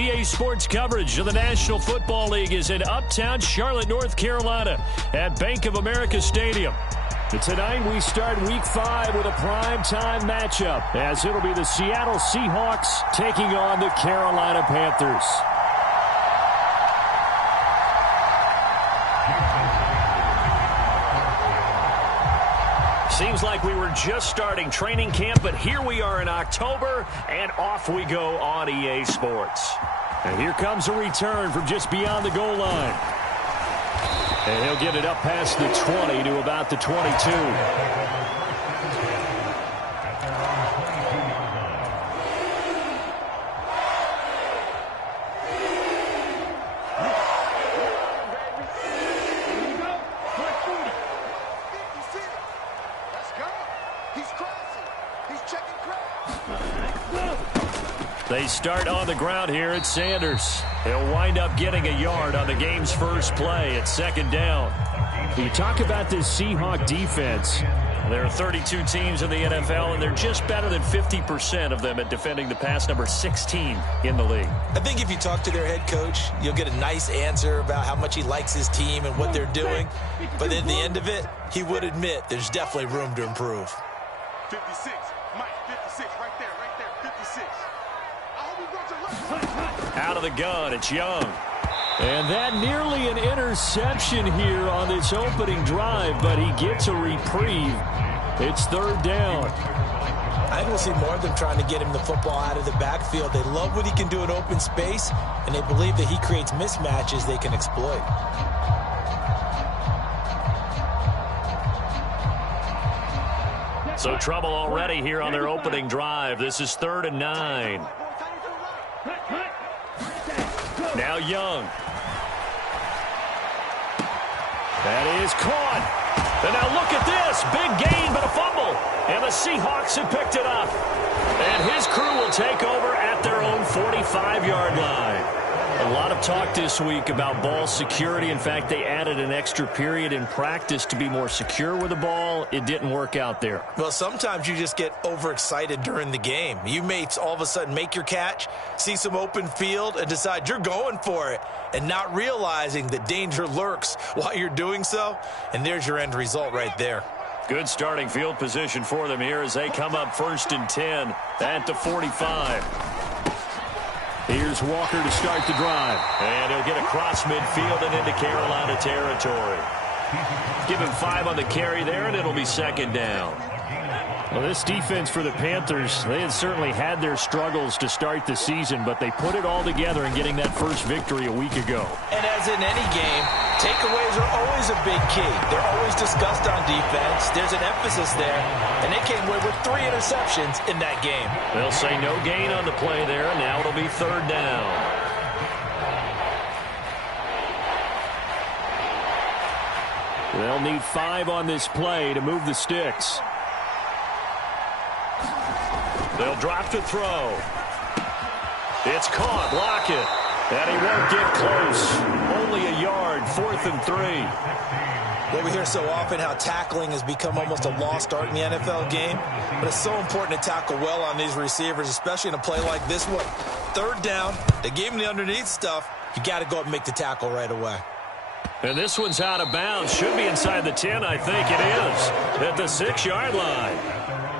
EA Sports coverage of the National Football League is in uptown Charlotte, North Carolina at Bank of America Stadium. Tonight we start Week 5 with a primetime matchup, as it'll be the Seattle Seahawks taking on the Carolina Panthers. Seems like we were just starting training camp, but here we are in October, and off we go on EA Sports. And here comes a return from just beyond the goal line. And he'll get it up past the 20 to about the 22. They start on the ground here at Sanders. He'll wind up getting a yard on the game's first play at second down. You talk about this Seahawk defense. There are 32 teams in the NFL, and they're just better than 50% of them at defending the pass, number 16 in the league. I think if you talk to their head coach, you'll get a nice answer about how much he likes his team and what they're doing. But at the end of it, he would admit there's definitely room to improve. 56, Mike, 56, right there, 56. Out of the gun, it's Young. And that nearly an interception here on this opening drive, but he gets a reprieve. It's third down. I think we'll see more of them trying to get him the football out of the backfield. They love what he can do in open space, and they believe that he creates mismatches they can exploit. So trouble already here on their opening drive. This is 3rd and 9. Now Young. That is caught. And now look at this. Big gain, but a fumble. And the Seahawks have picked it up. And his crew will take over at their own 45-yard line. A lot of talk this week about ball security. In fact, they added an extra period in practice to be more secure with the ball. It didn't work out there. Well, sometimes you just get overexcited during the game. You may all of a sudden make your catch, see some open field, and decide you're going for it, and not realizing that danger lurks while you're doing so. And there's your end result right there. Good starting field position for them here as they come up 1st and 10 at the 45. Here's Walker to start the drive. And he'll get across midfield and into Carolina territory. Give him 5 on the carry there, and it'll be 2nd down. Well, this defense for the Panthers, they had certainly had their struggles to start the season, but they put it all together in getting that first victory a week ago. And as in any game, takeaways are always a big key. They're always discussed on defense. There's an emphasis there, and they came away with 3 interceptions in that game. They'll say no gain on the play there, and now it'll be 3rd down. They'll need 5 on this play to move the sticks. They'll drop to throw. It's caught. Block it. And he won't get close. Only a yard. 4th and 3. Well, we hear so often how tackling has become almost a lost art in the NFL game. But it's so important to tackle well on these receivers, especially in a play like this one. 3rd down. They gave him the underneath stuff. You got to go up and make the tackle right away. And this one's out of bounds. Should be inside the 10, I think it is. At the 6-yard line.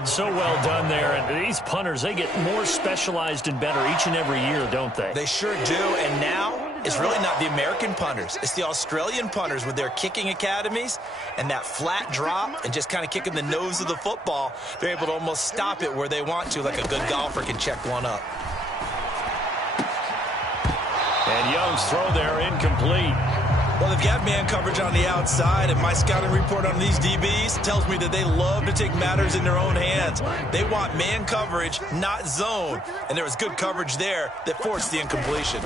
So well done there. And these punters, they get more specialized and better each and every year, don't they? They sure do. And now it's really not the American punters. It's the Australian punters with their kicking academies and that flat drop and just kind of kicking the nose of the football. They're able to almost stop it where they want to, like a good golfer can check one up. And Young's throw there incomplete. Well, they've got man coverage on the outside, and my scouting report on these DBs tells me that they love to take matters in their own hands. They want man coverage, not zone, and there was good coverage there that forced the incompletion.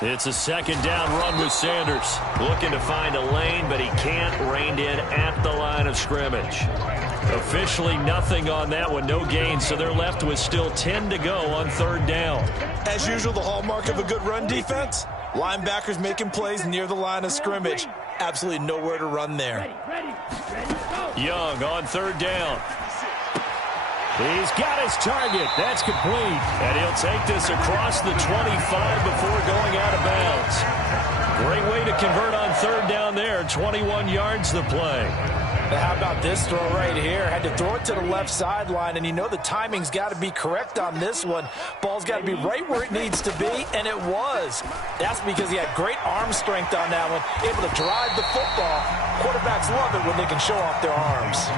It's a 2nd down run with Sanders. Looking to find a lane, but he can't. Reined in at the line of scrimmage. Officially nothing on that one, no gain, so they're left with still 10 to go on 3rd down. As usual, the hallmark of a good run defense, linebackers making plays near the line of scrimmage. Absolutely nowhere to run there. Young on 3rd down. He's got his target. That's complete. And he'll take this across the 25 before going out of bounds. Great way to convert on third down there. 21 yards the play. Now how about this throw right here? Had to throw it to the left sideline, and you know the timing's got to be correct on this one. Ball's got to be right where it needs to be, and it was. That's because he had great arm strength on that one, able to drive the football. Quarterbacks love it when they can show off their arms.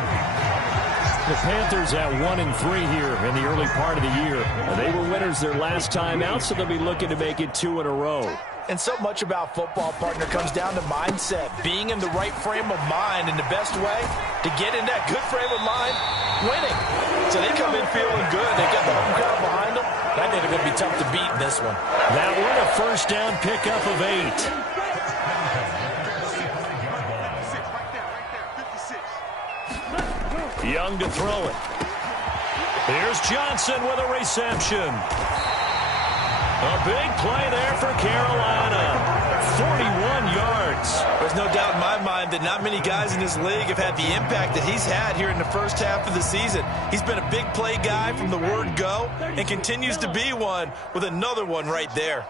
The Panthers at 1-3 here in the early part of the year. They were winners their last time out, so they'll be looking to make it 2 in a row. And so much about football, partner, comes down to mindset, being in the right frame of mind, and the best way to get in that good frame of mind, winning. So they come in feeling good. They got the home crowd behind them. I think they're going to be tough to beat in this one. That one a first down pickup of 8. Young to throw it. Here's Johnson with a reception. A big play there for Carolina. 41 yards. There's no doubt in my mind that not many guys in this league have had the impact that he's had here in the first half of the season. He's been a big play guy from the word go and continues to be one with another one right there.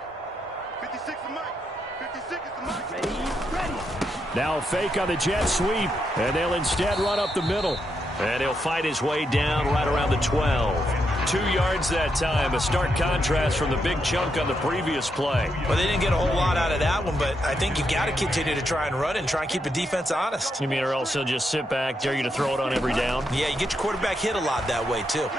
56 is Mike. 56 is the Mike. Now a fake on the jet sweep, and they'll instead run up the middle. And he'll fight his way down right around the 12. 2 yards that time, a stark contrast from the big chunk on the previous play. Well, they didn't get a whole lot out of that one, but I think you got to continue to try and run and try and keep the defense honest. You mean or else he'll just sit back, dare you to throw it on every down? Yeah, you get your quarterback hit a lot that way, too.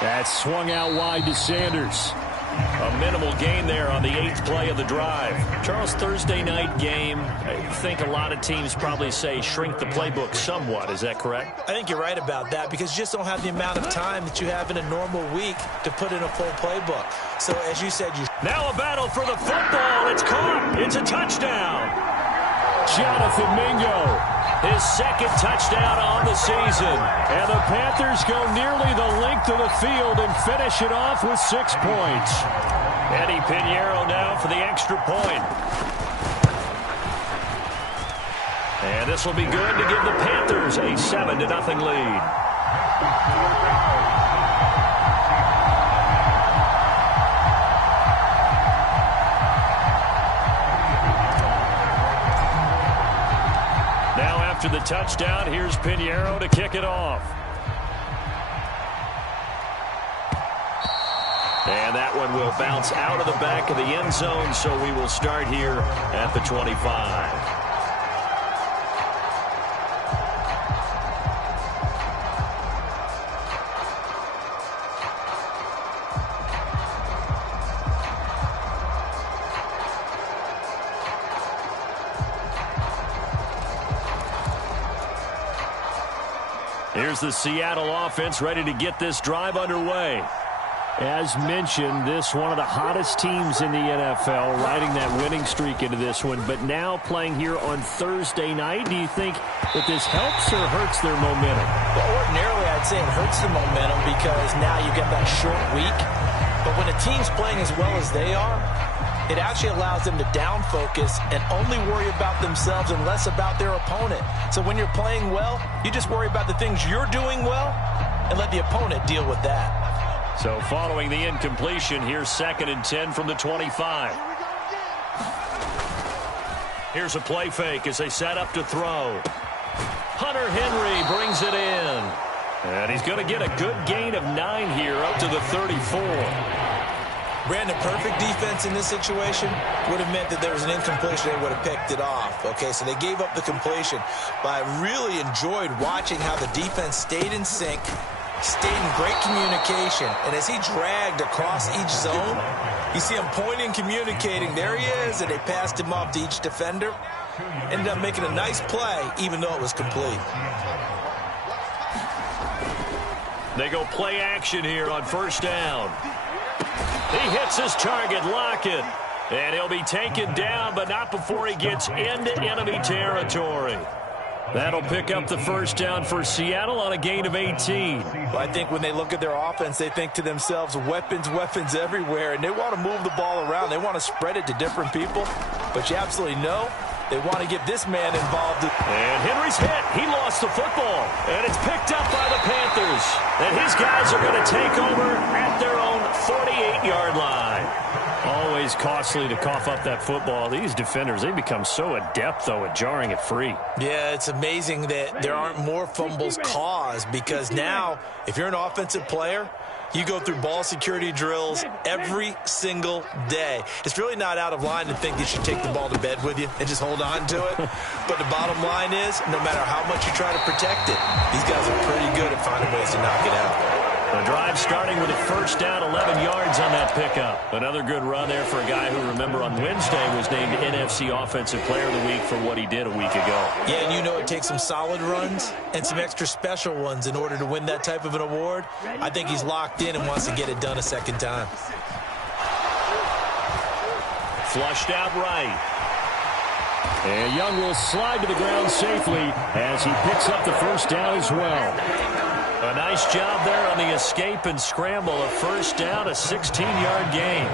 That's swung out wide to Sanders. A minimal gain there on the 8th play of the drive. Charles, Thursday night game, I think a lot of teams probably say shrink the playbook somewhat. Is that correct? I think you're right about that because you just don't have the amount of time that you have in a normal week to put in a full playbook. So, as you said, now a battle for the football. It's caught. It's a touchdown. Jonathan Mingo. His second touchdown on the season. And the Panthers go nearly the length of the field and finish it off with 6 points. Eddie Pinheiro now for the extra point. And this will be good to give the Panthers a 7-0 lead. After the touchdown, here's Pinheiro to kick it off. And that one will bounce out of the back of the end zone, so we will start here at the 25. Here's the Seattle offense ready to get this drive underway. As mentioned, this one of the hottest teams in the NFL, riding that winning streak into this one, but now playing here on Thursday night. Do you think that this helps or hurts their momentum? Well, ordinarily, I'd say it hurts the momentum because now you get that short week. But when a team's playing as well as they are, it actually allows them to down focus and only worry about themselves and less about their opponent. So when you're playing well, you just worry about the things you're doing well and let the opponent deal with that. So following the incompletion, here's 2nd and 10 from the 25. Here's a play fake as they set up to throw. Hunter Henry brings it in. And he's going to get a good gain of 9 here up to the 34. Brandon, perfect defense in this situation would have meant that there was an incompletion. They would have picked it off. Okay, so they gave up the completion. But I really enjoyed watching how the defense stayed in sync, stayed in great communication. And as he dragged across each zone, you see him pointing, communicating. There he is, and they passed him off to each defender. Ended up making a nice play, even though it was complete. They go play action here on first down. He hits his target, Lockett. And he'll be taken down, but not before he gets into enemy territory. That'll pick up the first down for Seattle on a gain of 18. Well, I think when they look at their offense, they think to themselves, weapons, weapons everywhere. And they want to move the ball around. They want to spread it to different people. But you absolutely know They want to get this man involved. And Henry's hit. He lost the football. And it's picked up by the Panthers. And his guys are going to take over at their own 48-yard line. Always costly to cough up that football. These defenders, they become so adept, though, at jarring it free. Yeah, it's amazing that there aren't more fumbles caused, because now, if you're an offensive player, you go through ball security drills every single day. It's really not out of line to think you should take the ball to bed with you and just hold on to it. But the bottom line is, no matter how much you try to protect it, these guys are pretty good at finding ways to knock it out. The drive starting with a first down, 11 yards on that pickup. Another good run there for a guy who, remember, on Wednesday was named NFC Offensive Player of the Week for what he did a week ago. Yeah, and you know it takes some solid runs and some extra special ones in order to win that type of an award. I think he's locked in and wants to get it done a second time. Flushed out right. And Young will slide to the ground safely as he picks up the first down as well. A nice job there on the escape and scramble. A first down, a 16-yard gain.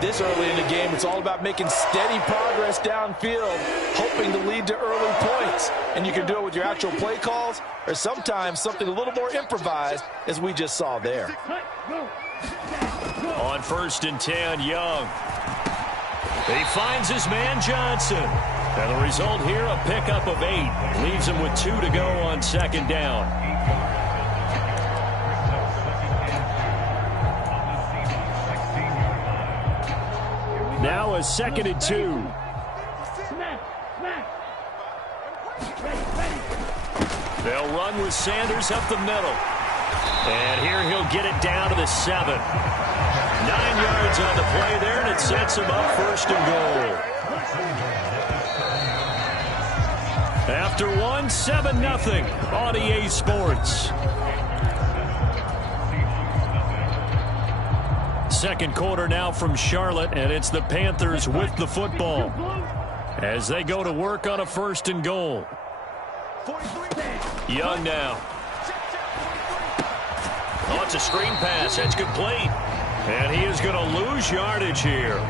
This early in the game, it's all about making steady progress downfield, hoping to lead to early points. And you can do it with your actual play calls, or sometimes something a little more improvised, as we just saw there. On 1st and 10, Young. He finds his man Johnson. And the result here, a pickup of 8. Leaves him with 2 to go on 2nd down. Now a 2nd and 2. They'll run with Sanders up the middle. And here he'll get it down to the 7. 9 yards on the play there, and it sets him up 1st and goal. After 1, 7-0 on EA Sports. Second quarter now from Charlotte, and it's the Panthers with the football as they go to work on a 1st and goal. Young now. Oh, it's a screen pass. That's complete. And he is going to lose yardage here.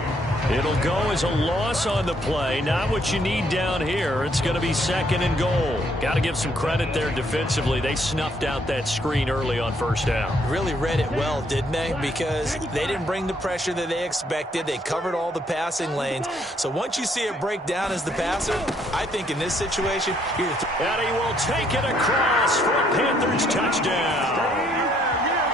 It'll go as a loss on the play. Not what you need down here. It's going to be 2nd and goal. Got to give some credit there defensively. They snuffed out that screen early on 1st down. Really read it well, didn't they? Because they didn't bring the pressure that they expected. They covered all the passing lanes. So once you see it break down as the passer, I think in this situation, and he will take it across for a Panthers touchdown.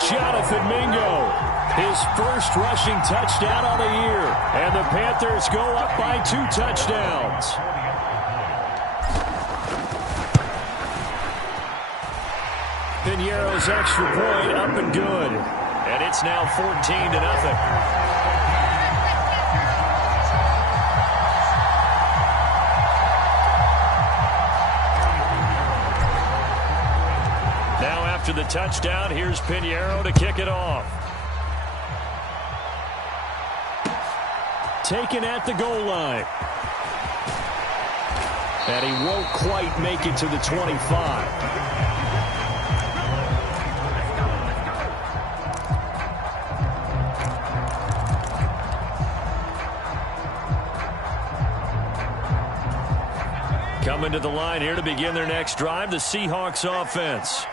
Jonathan Mingo. His first rushing touchdown on the year. And the Panthers go up by 2 touchdowns. Piñeiro's extra point up and good. And it's now 14-0. After the touchdown, here's Piñeiro to kick it off. Taken at the goal line. And he won't quite make it to the 25. Coming to the line here to begin their next drive, the Seahawks offense.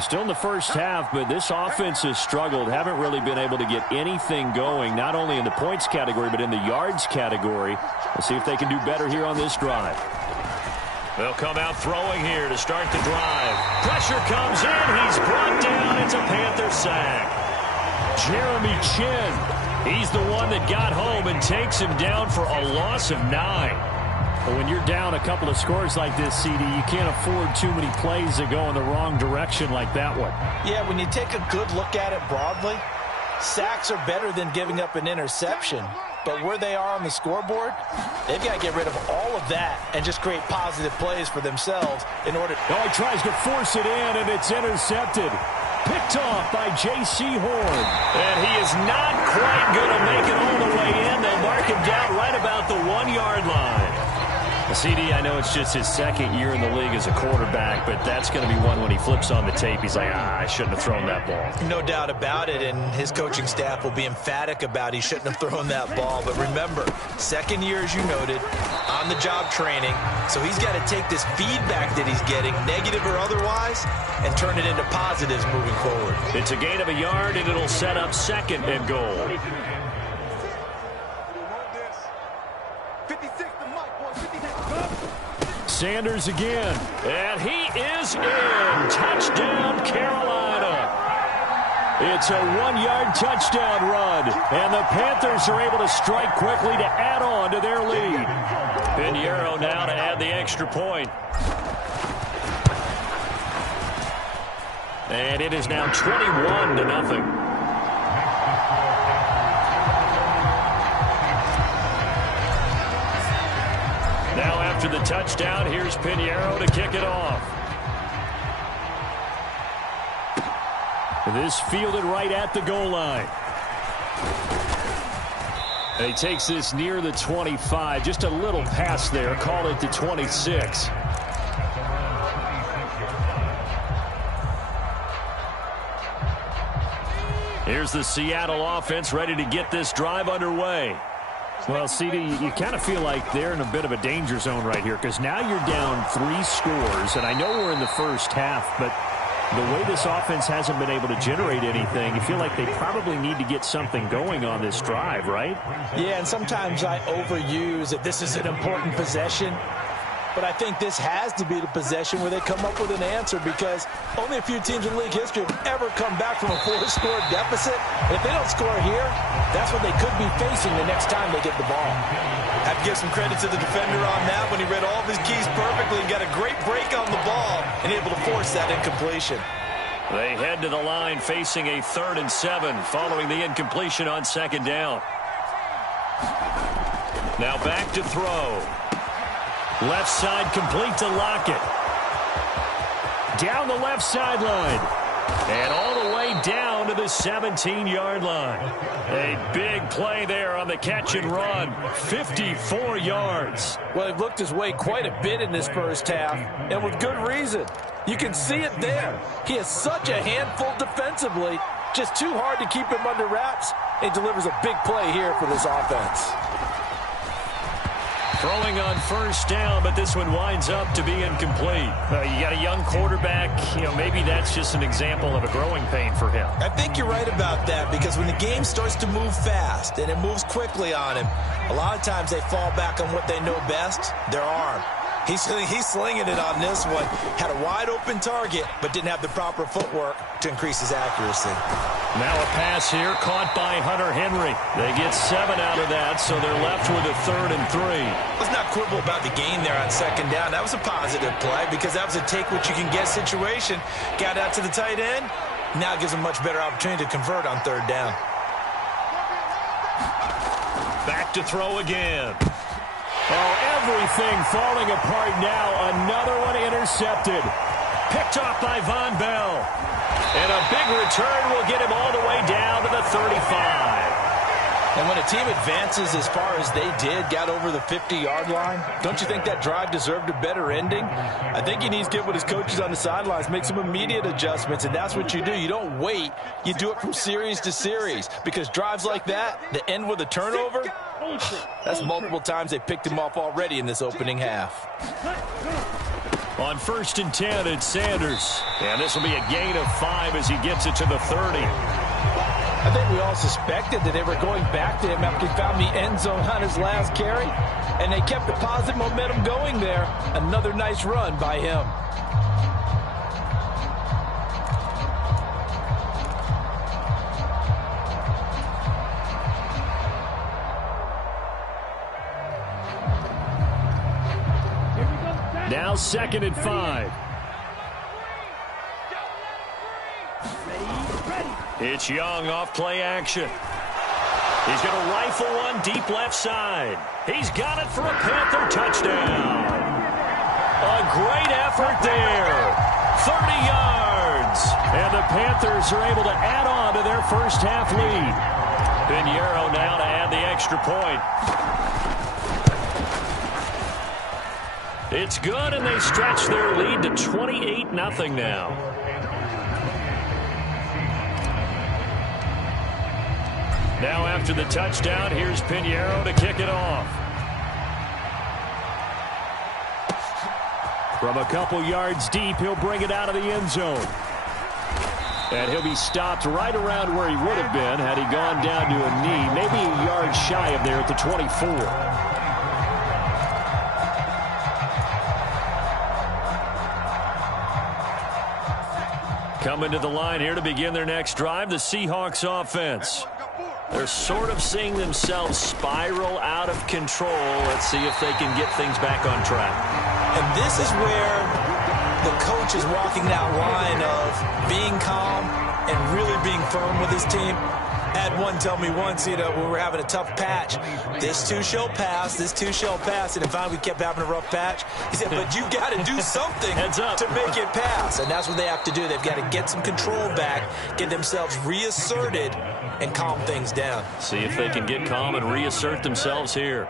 Still in the first half, but this offense has struggled. Haven't really been able to get anything going, not only in the points category, but in the yards category. We'll see if they can do better here on this drive. They'll come out throwing here to start the drive. Pressure comes in. He's brought down. It's a Panther sack. Jeremy Chin. He's the one that got home and takes him down for a loss of 9. But when you're down a couple of scores like this, CD, you can't afford too many plays that go in the wrong direction like that one. Yeah, when you take a good look at it broadly, sacks are better than giving up an interception. But where they are on the scoreboard, they've got to get rid of all of that and just create positive plays for themselves in order. Oh, he tries to force it in, and it's intercepted. Picked off by J.C. Horn. And he is not quite going to make it all the way in. They'll mark him down right about the 1-yard line. CD, I know it's just his 2nd year in the league as a quarterback, but that's going to be one when he flips on the tape. He's like, I shouldn't have thrown that ball. No doubt about it, and his coaching staff will be emphatic about he shouldn't have thrown that ball. But remember, 2nd year, as you noted, on on-the-job training, so he's got to take this feedback that he's getting, negative or otherwise, and turn it into positives moving forward. It's a gain of a yard, and it'll set up second and goal. Sanders again, and he is in. Touchdown, Carolina. It's a 1-yard touchdown run, and the Panthers are able to strike quickly to add on to their lead. Pinheiro now to add the extra point. And it is now 21-0. Now after the touchdown, here's Pinheiro to kick it off. This fielded right at the goal line. And he takes this near the 25. Just a little pass there. Call it the 26. Here's the Seattle offense ready to get this drive underway. Well, CD, you kind of feel like they're in a bit of a danger zone right here because now you're down 3 scores, and I know we're in the first half, but the way this offense hasn't been able to generate anything, you feel like they probably need to get something going on this drive, right? Yeah, and sometimes I overuse that this is an important possession. But I think this has to be the possession where they come up with an answer because only a few teams in league history have ever come back from a 4-score deficit. And if they don't score here, that's what they could be facing the next time they get the ball. I have to give some credit to the defender on that when he read all of his keys perfectly and got a great break on the ball and able to force that incompletion. They head to the line facing a 3rd and 7 following the incompletion on 2nd down. Now back to throw. Left side complete to Lockett. Down the left sideline. And all the way down to the 17-yard line. A big play there on the catch and run. 54 yards. Well, he looked his way quite a bit in this first half, and with good reason. You can see it there. He is such a handful defensively. Just too hard to keep him under wraps. He delivers a big play here for this offense. Throwing on 1st down, but this one winds up to be incomplete. You got a young quarterback. Maybe that's just an example of a growing pain for him. I think you're right about that because when the game starts to move fast and it moves quickly on him, a lot of times they fall back on what they know best, their arm. He's slinging it on this one. Had a wide-open target, but didn't have the proper footwork to increase his accuracy. Now a pass here caught by Hunter Henry. They get 7 out of that, so they're left with a 3rd and 3. Let's not quibble about the gain there on 2nd down. That was a positive play because that was a take-what-you-can-get situation. Got out to the tight end. Now gives him a much better opportunity to convert on 3rd down. Back to throw again. Oh, everything falling apart now. Another one intercepted. Picked off by Von Bell. And a big return will get him all the way down to the 35. And when a team advances as far as they did, got over the 50-yard line, don't you think that drive deserved a better ending? I think he needs to get with his coaches on the sidelines, make some immediate adjustments, and that's what you do. You don't wait. You do it from series to series because drives like that end with a turnover, that's multiple times they picked him off already in this opening half. On 1st and 10, it's Sanders. And this will be a gain of 5 as he gets it to the 30. I think we all suspected that they were going back to him after he found the end zone on his last carry. And they kept the positive momentum going there. Another nice run by him. Now 2nd and 5. It's Young off play action. He's going to rifle one deep left side. He's got it for a Panther touchdown. A great effort there. 30 yards. And the Panthers are able to add on to their first half lead. Pinheiro now to add the extra point. It's good, and they stretch their lead to 28-0 now. Now after the touchdown, here's Pinheiro to kick it off. From a couple yards deep, he'll bring it out of the end zone. And he'll be stopped right around where he would have been had he gone down to a knee, maybe a yard shy of there at the 24. Coming to the line here to begin their next drive, the Seahawks offense. They're sort of seeing themselves spiral out of control. Let's see if they can get things back on track. And this is where the coach is walking that line of being calm and really being firm with his team. Had one tell me once, when we were having a tough patch, this too shall pass, this too shall pass. And finally we kept having a rough patch. He said, but you got to do something to make it pass. And that's what they have to do. They've got to get some control back, get themselves reasserted, and calm things down. See if they can get calm and reassert themselves here.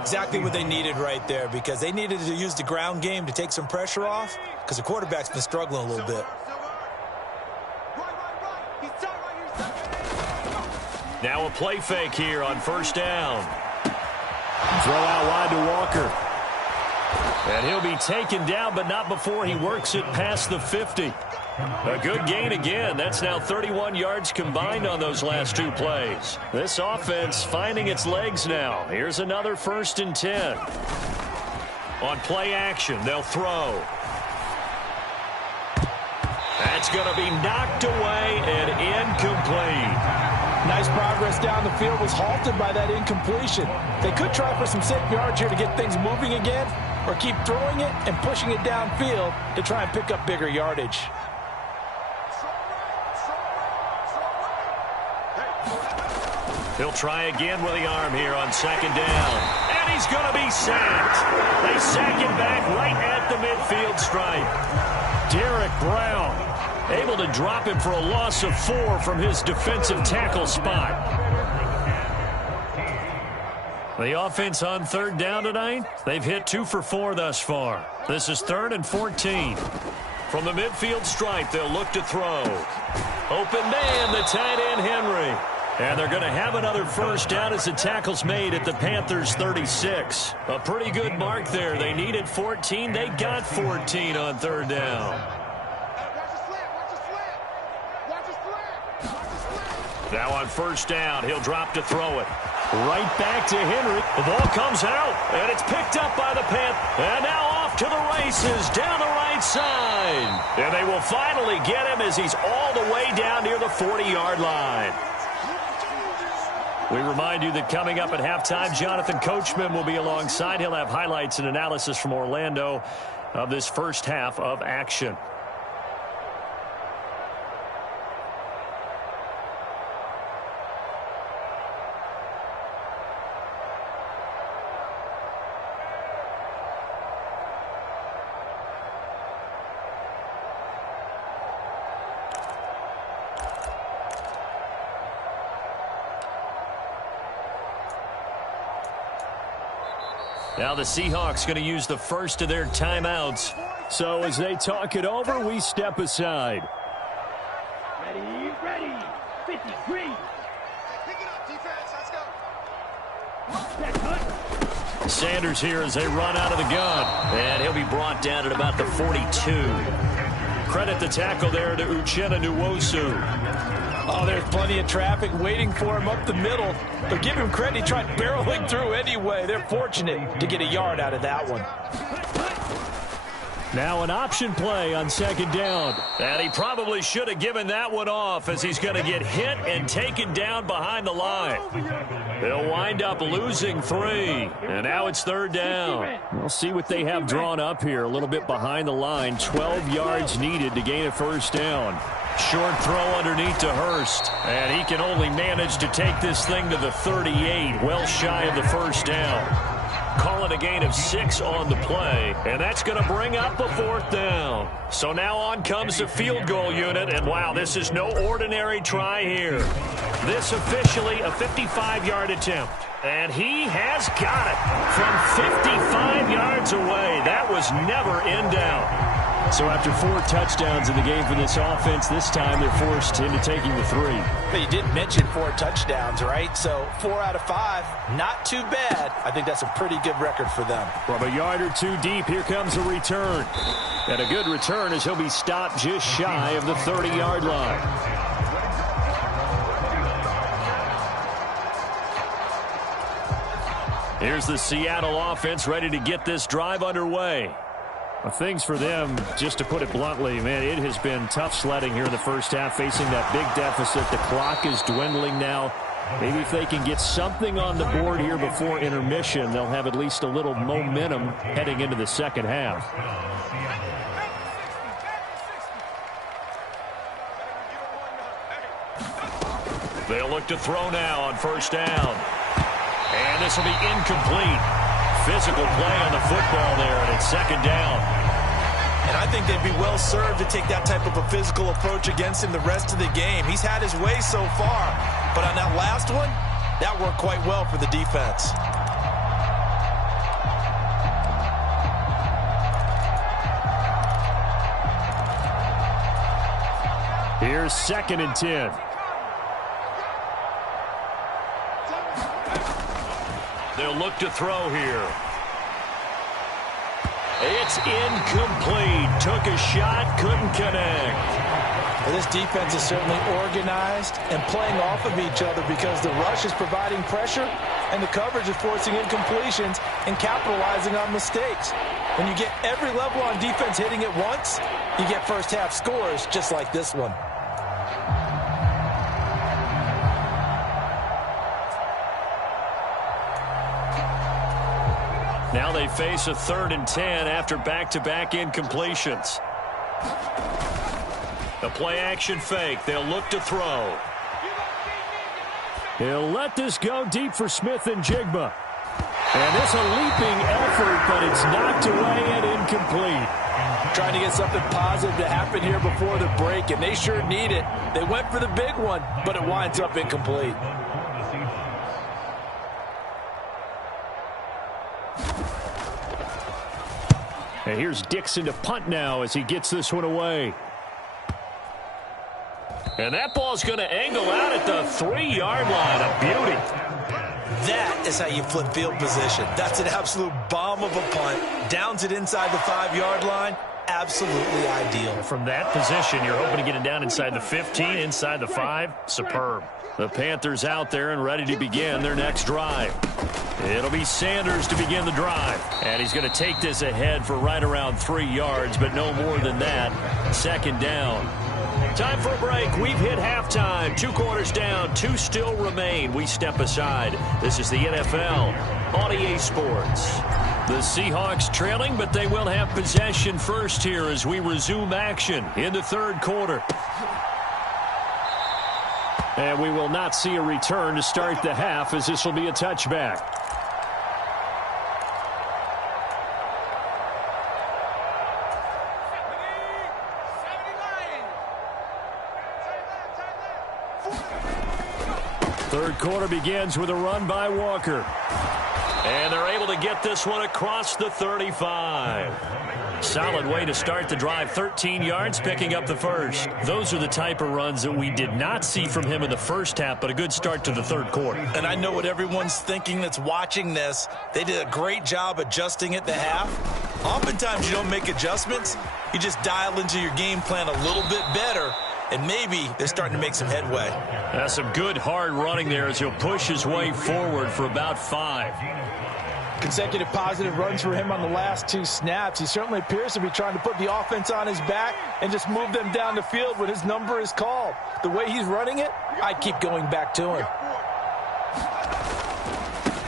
Exactly what they needed right there, because they needed to use the ground game to take some pressure off, because the quarterback's been struggling a little bit. Now a play fake here on first down. Throw out wide to Walker. And he'll be taken down, but not before he works it past the 50. A good gain again. That's now 31 yards combined on those last two plays. This offense finding its legs now. Here's another 1st and 10. On play action, they'll throw. That's going to be knocked away and incomplete. Nice progress down the field, was halted by that incompletion. They could try for some safe yards here to get things moving again, or keep throwing it and pushing it downfield to try and pick up bigger yardage. He'll try again with the arm here on 2nd down. And he's going to be sacked. They sack him back right at the midfield stripe. Derek Brown able to drop him for a loss of 4 from his defensive tackle spot. The offense on 3rd down tonight, they've hit 2 for 4 thus far. This is 3rd and 14. From the midfield stripe, they'll look to throw. Open man, the tight end Henry. And they're going to have another 1st down as the tackle's made at the Panthers' 36. A pretty good mark there. They needed 14. They got 14 on 3rd down. Now on 1st down, he'll drop to throw it. Right back to Henry. The ball comes out, and it's picked up by the Panthers. And now off to the races down the right side. And they will finally get him as he's all the way down near the 40-yard line. We remind you that coming up at halftime, Jonathan Coachman will be alongside. He'll have highlights and analysis from Orlando of this first half of action. Now the Seahawks going to use the first of their timeouts. So as they talk it over, we step aside. Ready, 53. Pick it up, defense, let's go. Sanders here as they run out of the gun. And he'll be brought down at about the 42. Credit the tackle there to Uchenna Nwosu. Oh, there's plenty of traffic waiting for him up the middle. But give him credit, he tried barreling through anyway. They're fortunate to get a yard out of that one. Now an option play on 2nd down. And he probably should have given that one off as he's going to get hit and taken down behind the line. They'll wind up losing 3. And now it's 3rd down. We'll see what they have drawn up here. A little bit behind the line. 12 yards needed to gain a 1st down. Short throw underneath to Hurst. And he can only manage to take this thing to the 38. Well shy of the 1st down. Call it a gain of 6 on the play, and that's going to bring up a 4th down. So now on comes the field goal unit, and wow, this is no ordinary try here. This officially a 55-yard attempt, and he has got it from 55 yards away. That was never in doubt. So after 4 touchdowns in the game for this offense, this time they're forced into taking the 3. But you did mention 4 touchdowns, right? So 4 out of 5, not too bad. I think that's a pretty good record for them. From a yard or 2 deep, here comes a return. And a good return as he'll be stopped just shy of the 30-yard line. Here's the Seattle offense ready to get this drive underway. Well, things for them, just to put it bluntly, man, it has been tough sledding here in the first half, facing that big deficit. The clock is dwindling now. Maybe if they can get something on the board here before intermission, they'll have at least a little momentum heading into the second half. They'll look to throw now on first down. And this will be incomplete. Physical play on the football there, and it's second down. And I think they'd be well served to take that type of a physical approach against him the rest of the game. He's had his way so far, but on that last one, that worked quite well for the defense. Here's 2nd and 10. They'll look to throw here. It's incomplete. Took a shot, couldn't connect. Well, this defense is certainly organized and playing off of each other because the rush is providing pressure and the coverage is forcing incompletions and capitalizing on mistakes. When you get every level on defense hitting at once, you get first half scores just like this one. Now they face a 3rd and 10 after back-to-back incompletions. The play-action fake. They'll look to throw. He'll let this go deep for Smith and Jigba. And it's a leaping effort, but it's knocked away and incomplete. Trying to get something positive to happen here before the break, and they sure need it. They went for the big one, but it winds up incomplete. And here's Dixon to punt now as he gets this one away. And that ball's going to angle out at the 3-yard line. A beauty. That is how you flip field position. That's an absolute bomb of a punt. Downs it inside the 5-yard line. Absolutely ideal. From that position, you're hoping to get it down inside the 15, inside the 5. Superb. The Panthers out there and ready to begin their next drive. It'll be Sanders to begin the drive. And he's going to take this ahead for right around 3 yards, but no more than that. 2nd down. Time for a break. We've hit halftime. 2 quarters down. 2 still remain. We step aside. This is the NFL on EA Sports. The Seahawks trailing, but they will have possession first here as we resume action in the 3rd quarter. And we will not see a return to start the half as this will be a touchback. Third quarter begins with a run by Walker. And they're able to get this one across the 35. Solid way to start the drive. 13 yards, picking up the first. Those are the type of runs that we did not see from him in the first half, but a good start to the 3rd quarter. And I know what everyone's thinking that's watching this. They did a great job adjusting at the half. Oftentimes you don't make adjustments. You just dial into your game plan a little bit better, and maybe they're starting to make some headway. That's some good hard running there as he'll push his way forward for about 5. Consecutive positive runs for him on the last 2 snaps. He certainly appears to be trying to put the offense on his back and just move them down the field when his number is called. The way he's running it, I keep going back to him.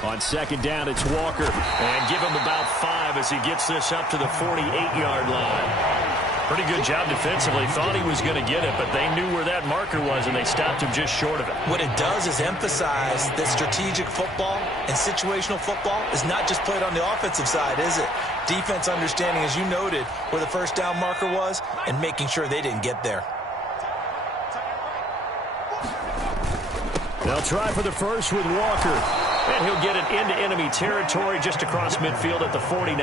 On 2nd down, it's Walker. And give him about 5 as he gets this up to the 48-yard line. Pretty good job defensively. Thought he was going to get it, but they knew where that marker was, and they stopped him just short of it. What it does is emphasize that strategic football and situational football is not just played on the offensive side, is it? Defense understanding, as you noted, where the first down marker was and making sure they didn't get there. They'll try for the first with Walker. And he'll get it into enemy territory just across midfield at the 49.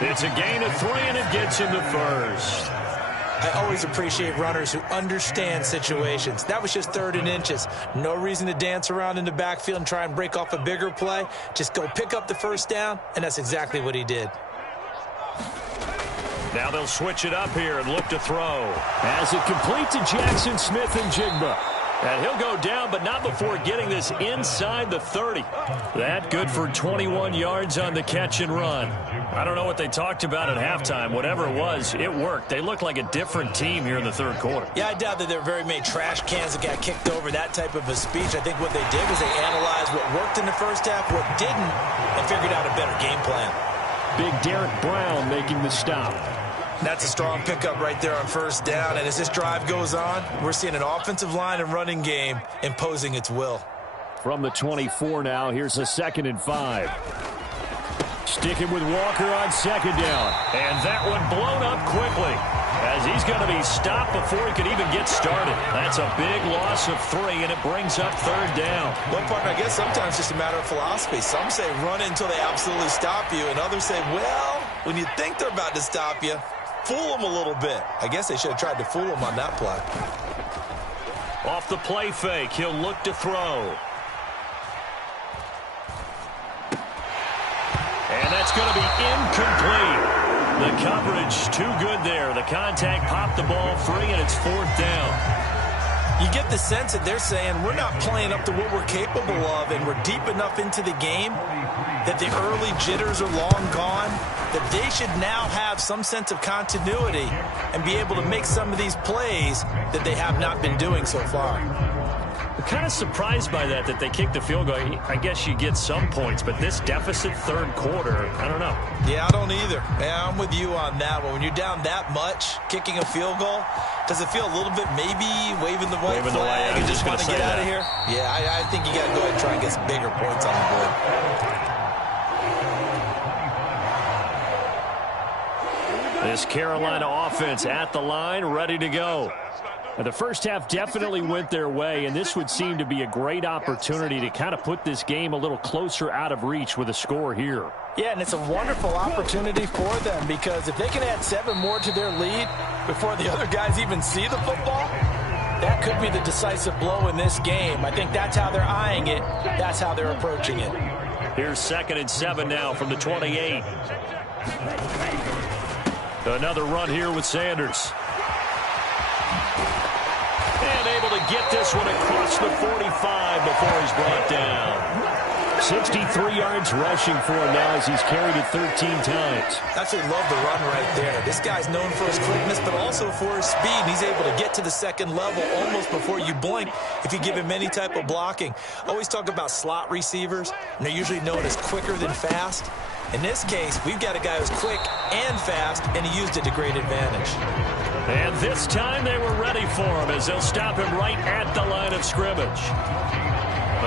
It's a gain of 3, and it gets him the first. I always appreciate runners who understand situations. That was just 3rd and inches. No reason to dance around in the backfield and try and break off a bigger play. Just go pick up the first down, and that's exactly what he did. Now they'll switch it up here and look to throw. As it complete to Jackson Smith-Njigba. And he'll go down, but not before getting this inside the 30. That good for 21 yards on the catch and run. I don't know what they talked about at halftime. Whatever it was, it worked. They looked like a different team here in the 3rd quarter. Yeah, I doubt that there were very many trash cans that got kicked over, that type of a speech. I think what they did was they analyzed what worked in the first half, what didn't, and figured out a better game plan. Big Derek Brown making the stop. That's a strong pickup right there on 1st down. And as this drive goes on, we're seeing an offensive line and running game imposing its will. From the 24 now, here's a 2nd and 5. Sticking with Walker on 2nd down. And that one blown up quickly as he's going to be stopped before he could even get started. That's a big loss of 3, and it brings up 3rd down. One part, I guess sometimes it's just a matter of philosophy. Some say run it until they absolutely stop you, and others say, well, when you think they're about to stop you, fool them a little bit. I guess they should have tried to fool them on that play. Off the play fake, he'll look to throw. And that's going to be incomplete. The coverage too good there. The contact popped the ball free, and it's 4th down. You get the sense that they're saying we're not playing up to what we're capable of, and we're deep enough into the game that the early jitters are long gone, that they should now have some sense of continuity and be able to make some of these plays that they have not been doing so far. I'm kind of surprised by that they kicked the field goal. I guess you get some points, but this deficit 3rd quarter, I don't know. Yeah, I don't either. Yeah, I'm with you on that one. When you're down that much, kicking a field goal, does it feel a little bit maybe waving the white flag and just want to get out of here? Yeah, I think you got to go ahead and try and get some bigger points on the board. This Carolina offense at the line, ready to go. The first half definitely went their way, and this would seem to be a great opportunity to kind of put this game a little closer out of reach with a score here. Yeah, and it's a wonderful opportunity for them because if they can add 7 more to their lead before the other guys even see the football, that could be the decisive blow in this game. I think that's how they're eyeing it. That's how they're approaching it. Here's 2nd and 7 now from the 28. Another run here with Sanders. And able to get this one across the 45 before he's brought down. 63 yards rushing for him now as he's carried it 13 times. Absolutely love the run right there. This guy's known for his quickness, but also for his speed. And he's able to get to the 2nd level almost before you blink if you give him any type of blocking. Always talk about slot receivers, and they're usually known as quicker than fast. In this case, we've got a guy who's quick and fast, and he used it to great advantage. And this time they were ready for him as they'll stop him right at the line of scrimmage.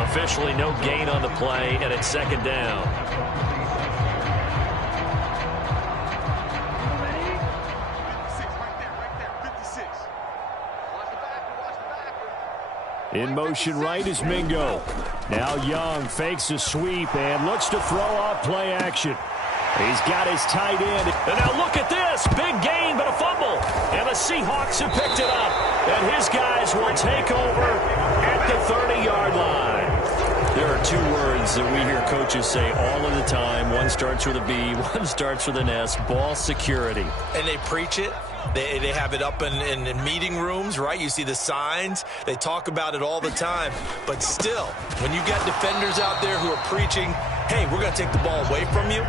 Officially no gain on the play, and it's 2nd down. In motion right is Mingo. Now Young fakes a sweep and looks to throw off play action. He's got his tight end. And now look at this. Big gain, but a fumble. And the Seahawks have picked it up. And his guys will take over at the 30-yard line. There are 2 words that we hear coaches say all of the time. One starts with a B, one starts with an S. Ball security. And they preach it. They have it up in meeting rooms, right? You see the signs. They talk about it all the time. But still, when you got defenders out there who are preaching, hey, we're going to take the ball away from you,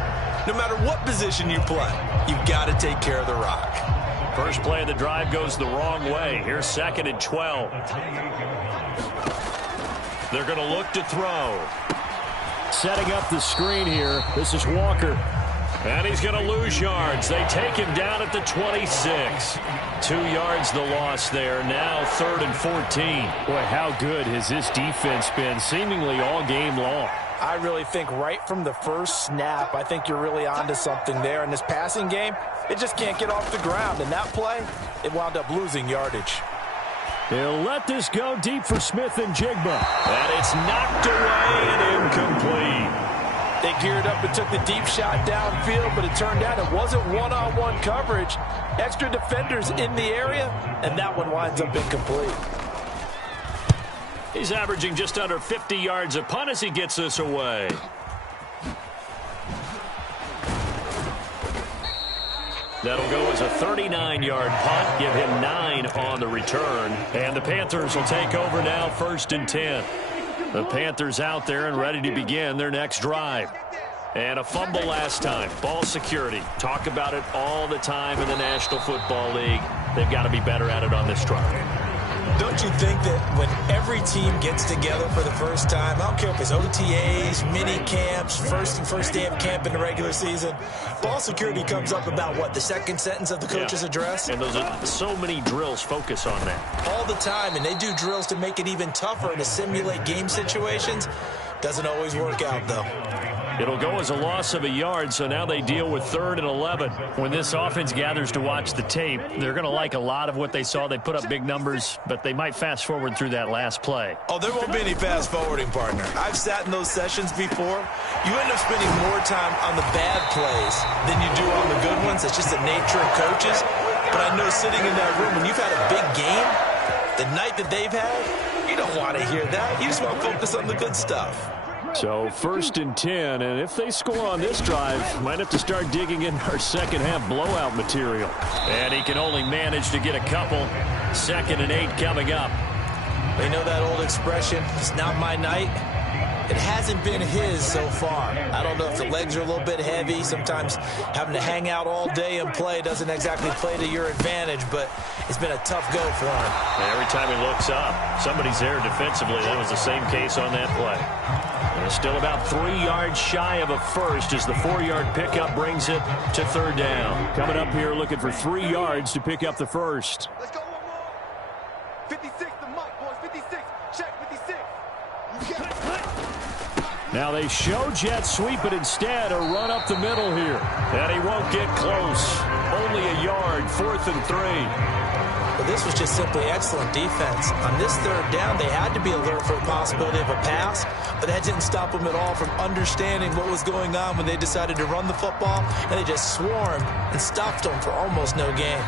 no matter what position you play, you've got to take care of the rock. First play of the drive goes the wrong way. Here's 2nd and 12. They're going to look to throw. Setting up the screen here. This is Walker. And he's going to lose yards. They take him down at the 26. 2 yards the loss there. Now 3rd and 14. Boy, how good has this defense been seemingly all game long? I really think right from the first snap, I think you're really onto something there. In this passing game, it just can't get off the ground. And that play, it wound up losing yardage. They'll let this go deep for Smith-Njigba. And it's knocked away and incomplete. They geared up and took the deep shot downfield, but it turned out it wasn't one-on-one coverage. Extra defenders in the area, and that one winds up incomplete. He's averaging just under 50 yards a punt as he gets this away. That'll go as a 39-yard punt. Give him 9 on the return. And the Panthers will take over now, 1st and 10. The Panthers out there and ready to begin their next drive. And a fumble last time. Ball security. Talk about it all the time in the National Football League. They've got to be better at it on this drive. Don't you think that when every team gets together for the first time, I don't care if it's OTAs, mini camps, first day of camp in the regular season, ball security comes up about what, the second sentence of the coach's address? And those are so many drills focus on that. All the time, and they do drills to make it even tougher and to simulate game situations. Doesn't always work out, though. It'll go as a loss of a yard, so now they deal with 3rd and 11. When this offense gathers to watch the tape, they're going to like a lot of what they saw. They put up big numbers, but they might fast forward through that last play. Oh, there won't be any fast forwarding, partner. I've sat in those sessions before. You end up spending more time on the bad plays than you do on the good ones. It's just the nature of coaches. But I know sitting in that room, when you've had a big game, the night that they've had, you don't want to hear that. You just want to focus on the good stuff. So 1st and 10, and if they score on this drive, might have to start digging in our second half blowout material. And he can only manage to get a couple. 2nd and 8 coming up. They know that old expression, it's not my night. It hasn't been his so far. I don't know if the legs are a little bit heavy. Sometimes having to hang out all day and play doesn't exactly play to your advantage, but it's been a tough go for him. And every time he looks up, somebody's there defensively. That was the same case on that play. And it's still about 3 yards shy of a first as the 4-yard pickup brings it to 3rd down. Coming up here looking for 3 yards to pick up the first. Let's go one more. 56 the mic, boys. 56. Check 56. You got it. Now they show jet sweep, but instead a run up the middle here. And he won't get close. Only a yard, 4th and 3. Well, this was just simply excellent defense. On this 3rd down, they had to be alert for the possibility of a pass, but that didn't stop them at all from understanding what was going on when they decided to run the football, and they just swarmed and stopped them for almost no gain.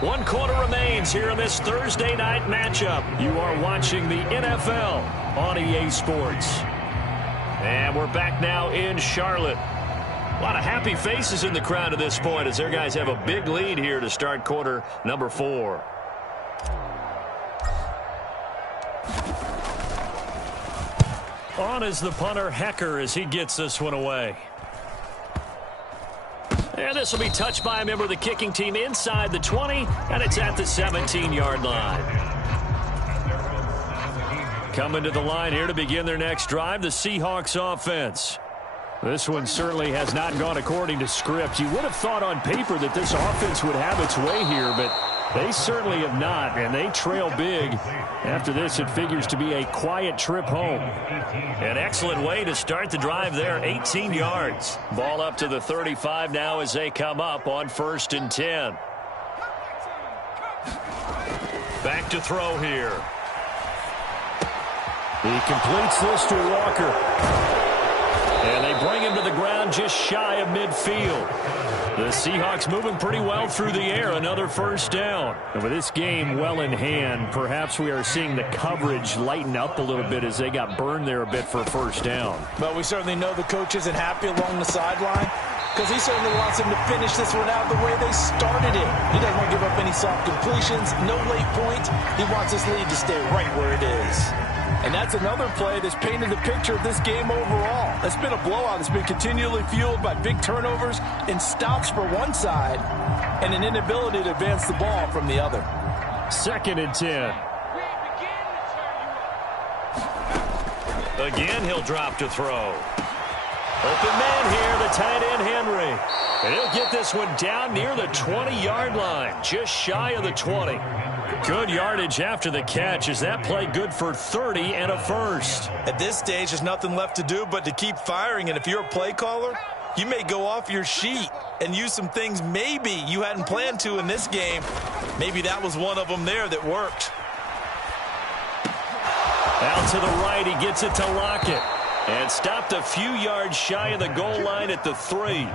1 quarter remains here in this Thursday night matchup. You are watching the NFL on EA Sports. And we're back now in Charlotte. A lot of happy faces in the crowd at this point as their guys have a big lead here to start quarter number 4. On is the punter, Hecker, as he gets this one away. And this will be touched by a member of the kicking team inside the 20, and it's at the 17-yard line. Coming to the line here to begin their next drive, the Seahawks offense. This one certainly has not gone according to script. You would have thought on paper that this offense would have its way here, but they certainly have not, and they trail big. After this, it figures to be a quiet trip home. An excellent way to start the drive there, 18 yards. Ball up to the 35 now as they come up on 1st and 10. Back to throw here. He completes this to Walker. And they bring him to the ground just shy of midfield. The Seahawks moving pretty well through the air. Another 1st down. And with this game well in hand, perhaps we are seeing the coverage lighten up a little bit as they got burned there a bit for a 1st down. But we certainly know the coach isn't happy along the sideline because he certainly wants them to finish this one out the way they started it. He doesn't want to give up any soft completions, no late points. He wants this lead to stay right where it is. And that's another play that's painted the picture of this game overall. It's been a blowout. It's been continually fueled by big turnovers and stops for one side and an inability to advance the ball from the other. 2nd and 10. Again, he'll drop to throw. Open man here, the tight end Henry. And he'll get this one down near the 20-yard line, just shy of the 20. Good yardage after the catch. Is that play good for 30 and a first? At this stage, there's nothing left to do but to keep firing. And if you're a play caller, you may go off your sheet and use some things maybe you hadn't planned to in this game. Maybe that was one of them there that worked. Out to the right, he gets it to Lockett. And stopped a few yards shy of the goal line at the 3.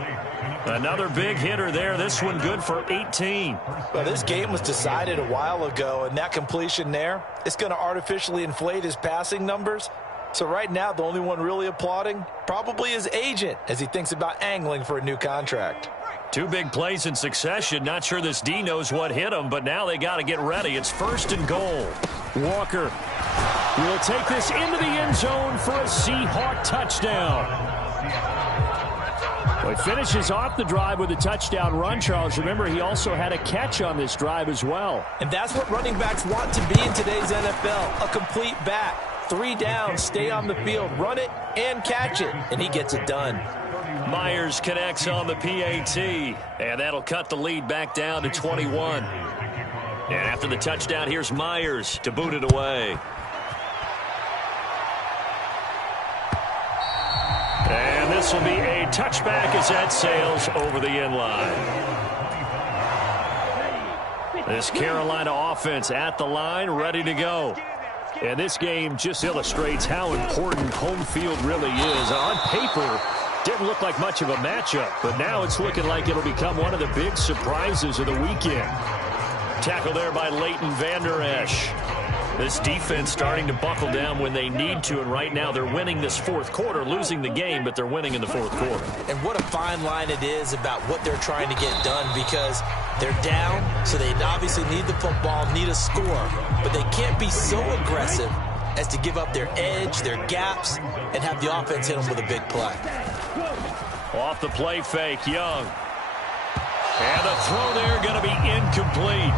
Another big hitter there. This one good for 18. Well, this game was decided a while ago, and that completion there, it's going to artificially inflate his passing numbers. So right now, the only one really applauding probably his agent as he thinks about angling for a new contract. 2 big plays in succession. Not sure this D knows what hit him, but now they got to get ready. It's 1st and goal. Walker will take this into the end zone for a Seahawk touchdown. Well, he finishes off the drive with a touchdown run, Charles. Remember, he also had a catch on this drive as well. And that's what running backs want to be in today's NFL, a complete back. 3 downs, stay on the field, run it, and catch it, and he gets it done. Myers connects on the PAT, and that'll cut the lead back down to 21. And after the touchdown, here's Myers to boot it away. And this will be a touchback as that sails over the end line. This Carolina offense at the line, ready to go. And this game just illustrates how important home field really is. On paper, didn't look like much of a matchup, but now it's looking like it'll become one of the big surprises of the weekend. Tackle there by Leighton Vander Esch. This defense starting to buckle down when they need to, and right now they're winning this 4th quarter, losing the game, but they're winning in the 4th quarter. And what a fine line it is about what they're trying to get done, because they're down, so they obviously need the football, need a score, but they can't be so aggressive as to give up their edge, their gaps, and have the offense hit them with a big play. Off the play fake, Young. And the throw there going to be incomplete.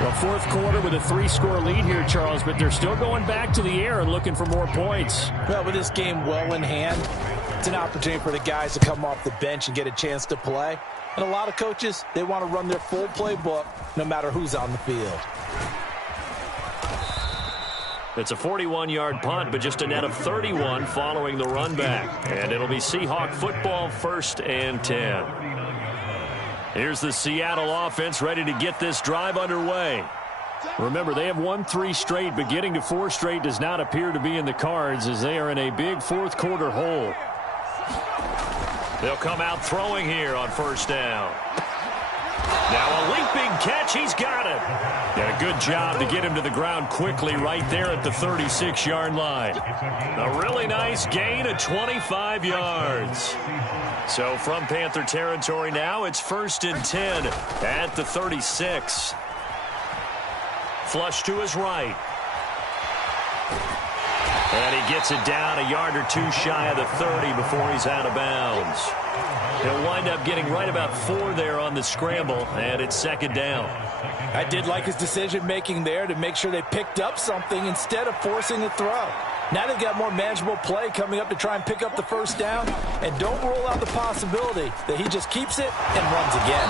Well, 4th quarter with a 3-score lead here, Charles, but they're still going back to the air and looking for more points. Well, with this game well in hand, it's an opportunity for the guys to come off the bench and get a chance to play. And a lot of coaches, they want to run their full playbook no matter who's on the field. It's a 41-yard punt, but just a net of 31 following the run back. And it'll be Seahawk football, 1st and 10. Here's the Seattle offense ready to get this drive underway. Remember, they have won 3 straight, but getting to 4 straight does not appear to be in the cards as they are in a big 4th quarter hole. They'll come out throwing here on 1st down. Now a leaping catch. He's got it. And a good job to get him to the ground quickly right there at the 36-yard line. A really nice gain of 25 yards. So from Panther territory now, it's 1st and 10 at the 36. Flush to his right. And he gets it down a yard or 2 shy of the 30 before he's out of bounds. He'll wind up getting right about 4 there on the scramble, and it's 2nd down. I did like his decision-making there to make sure they picked up something instead of forcing a throw. Now they've got more manageable play coming up to try and pick up the 1st down, and don't rule out the possibility that he just keeps it and runs again.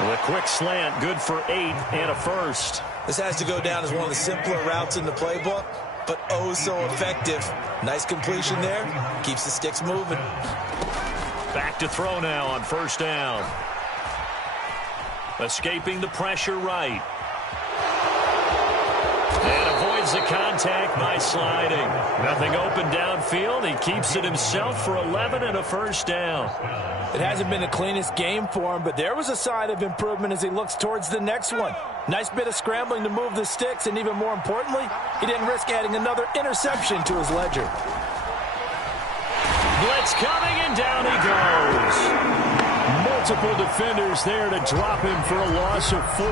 Well, a quick slant, good for 8 and a 1st. This has to go down as one of the simpler routes in the playbook, but oh so effective. Nice completion there. Keeps the sticks moving. Back to throw now on 1st down. Escaping the pressure right. And avoids the contact by sliding. Nothing open downfield. He keeps it himself for 11 and a 1st down. It hasn't been the cleanest game for him, but there was a sign of improvement as he looks towards the next one. Nice bit of scrambling to move the sticks, and even more importantly, he didn't risk adding another interception to his ledger. Blitz coming, and down he goes. Multiple defenders there to drop him for a loss of 4.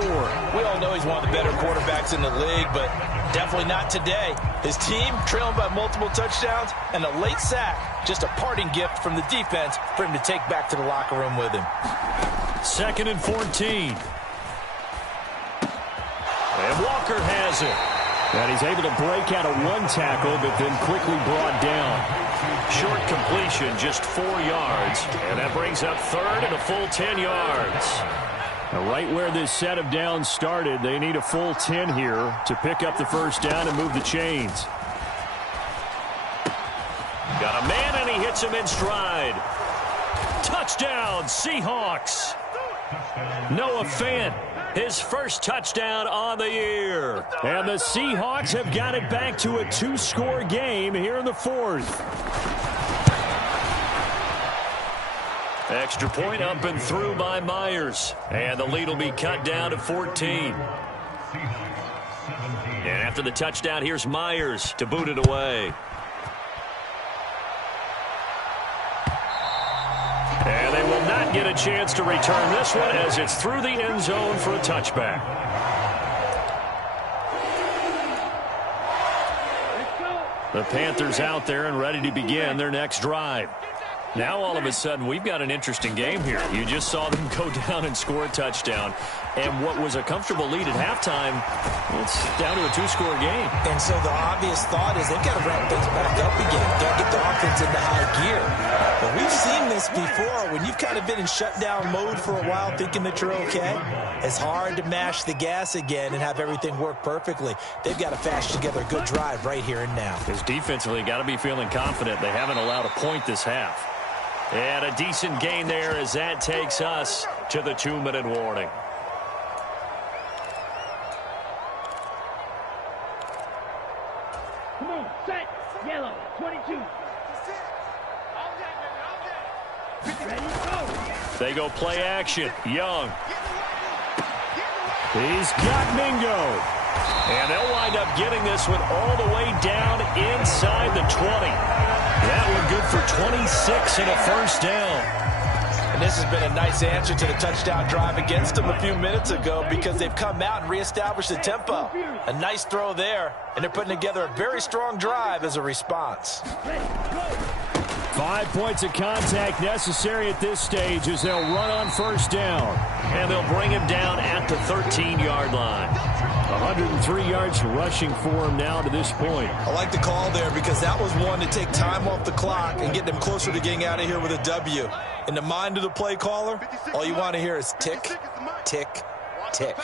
We all know he's one of the better quarterbacks in the league, but definitely not today. His team trailing by multiple touchdowns, and a late sack, just a parting gift from the defense for him to take back to the locker room with him. 2nd and 14. And Walker has it. And he's able to break out of 1 tackle, but then quickly brought down. Short completion, just 4 yards. And that brings up 3rd and a full 10 yards. Now, right where this set of downs started, they need a full 10 here to pick up the 1st down and move the chains. Got a man, and he hits him in stride. Touchdown, Seahawks. Noah Fant, his first touchdown on the year. And the Seahawks have got it back to a 2-score game here in the fourth. Extra point up and through by Myers. And the lead will be cut down to 14. And after the touchdown, here's Myers to boot it away. And they will not get a chance to return this one as it's through the end zone for a touchback. The Panthers out there and ready to begin their next drive. Now all of a sudden we've got an interesting game here. You just saw them go down and score a touchdown. And what was a comfortable lead at halftime, it's down to a 2-score game. And so the obvious thought is they've got to ramp things back up again. Got to get the offense into high gear. But we've seen this before. When you've kind of been in shutdown mode for a while thinking that you're okay, it's hard to mash the gas again and have everything work perfectly. They've got to fashion together a good drive right here and now. Because defensively, got to be feeling confident. They haven't allowed a point this half. And a decent gain there as that takes us to the 2-minute warning. Come on, set, yellow, 22. Ready, go. They go play action. Young. He's got Mingo. And they'll wind up getting this one all the way down inside the 20. That one good for 26 and a first down. And this has been a nice answer to the touchdown drive against them a few minutes ago because they've come out and reestablished the tempo. A nice throw there, and they're putting together a very strong drive as a response. 5 points of contact necessary at this stage as they'll run on first down. And they'll bring him down at the 13-yard line. 103 yards rushing for him now to this point. I like the call there because that was one to take time off the clock and get them closer to getting out of here with a W. In the mind of the play caller, all you want to hear is tick, tick, tick.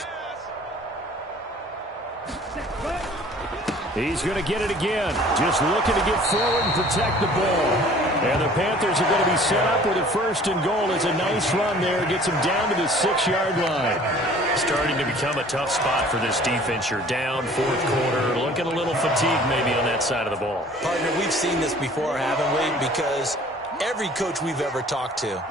He's going to get it again. Just looking to get forward and protect the ball. And the Panthers are going to be set up with a 1st and goal. It's a nice run there. Gets them down to the 6-yard line. Starting to become a tough spot for this defense. You're down, 4th quarter. Looking a little fatigued maybe on that side of the ball. Partner, we've seen this before, haven't we? Because every coach we've ever talked to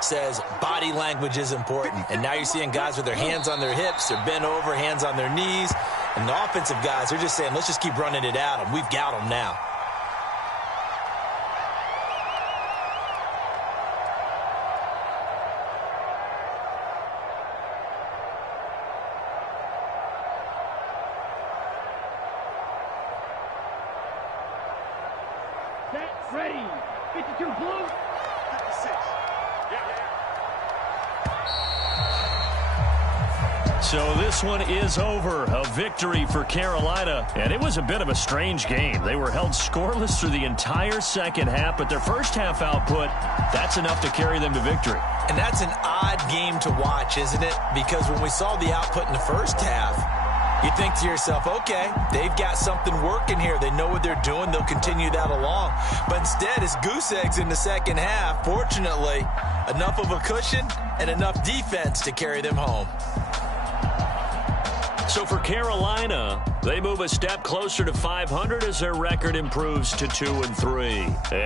says body language is important. And now you're seeing guys with their hands on their hips, they're bent over, hands on their knees. And the offensive guys are just saying, let's just keep running it at them. We've got them now. Set, ready. 52 blue. 56. So this one is over. A victory for Carolina. And it was a bit of a strange game. They were held scoreless through the entire second half, but their first half output, that's enough to carry them to victory. And that's an odd game to watch, isn't it? Because when we saw the output in the first half, you think to yourself, okay, they've got something working here. They know what they're doing. They'll continue that along. But instead, it's goose eggs in the second half. Fortunately, enough of a cushion and enough defense to carry them home. So for Carolina, they move a step closer to 500 as their record improves to 2-3. And